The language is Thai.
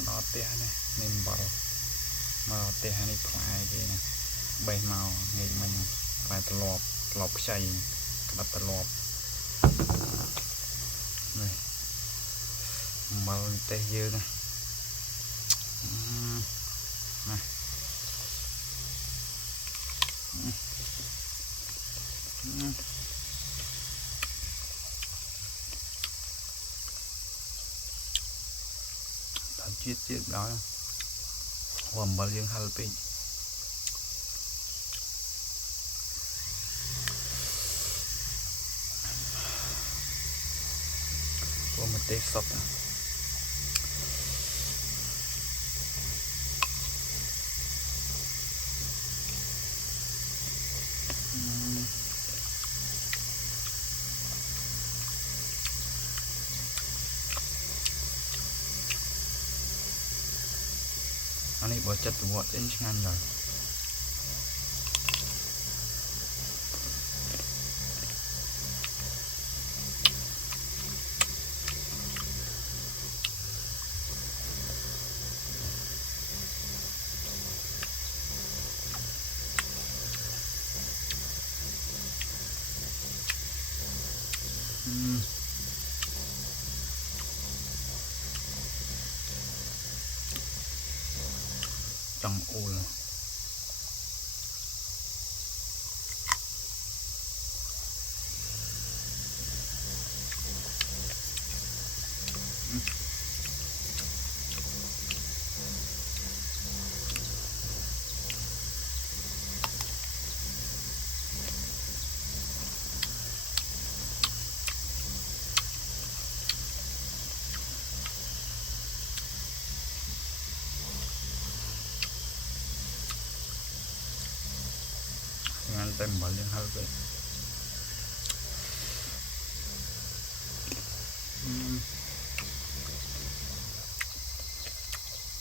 มันออเตียเนี่ยนิ่มบอลมาออเตียนี่พลายดีนะใบเมาเงี้ยมันพลายตลบหลบใจกระตลบนี่มาเตะเยอะนะนะchết đó hòm bao nhiêu hai pin có một tết sập anh ấy bỏ chất vọt trên ngăn rồi trong ul tem balik hal